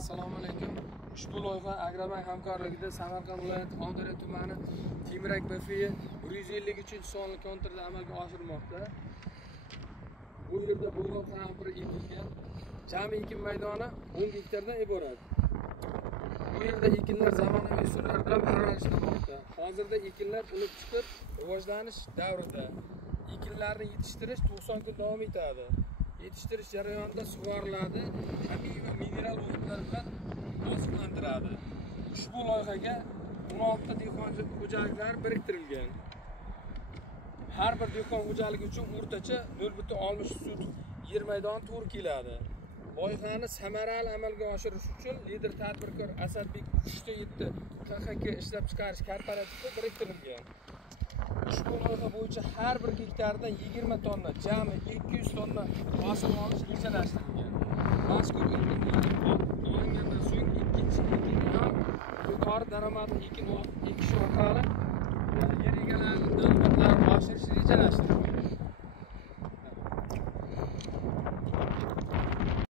Assalomu alaykum. Ushbu loyiha Agrobank hamkorligida Samarqand viloyati Qondaryo tumani Temirak BFI 153-sonli konturda amalga oshirilmoqda. Bu yerda bo'g'ot kampiri ekilgan. Jami ekin maydoni 10 gektardan iborat. Bu yerda ekinlar zamonaviy usullar bilan parvarishlanmoqda. Hozirda ekinlar unib chiqib, rivojlanish davrida. Ekinlarni yetishtirish 90 kun davom etadi. Yetishtirish jarayonida sug'oriladi, tabiiy va mineral o'g'itlar bilan oziqlantiradi. Ushbu loyihaga 16 ta dehqon xo'jaliklari biriktirilgan. Har bir dehqon xo'jaligi uchun o'rtacha 0,60 sut yer maydoni to'g'ri keladi. Loyihani samarali amalga oshirish uchun lider tadbirkor Asadbek 3.7 KXK ishlab chiqarish korporativi biriktirilgan. Ushbu loyiha bo'yicha har bir gektardan 20 tonna, jami 200 tonna hosil olish rejalashtirilgan. Mazkur olingandan so'ng ikkinchi ekinni ham yuqori daromadli ekin ekish orqali yer egalarining daromadlarini oshirish rejalashtirilgan.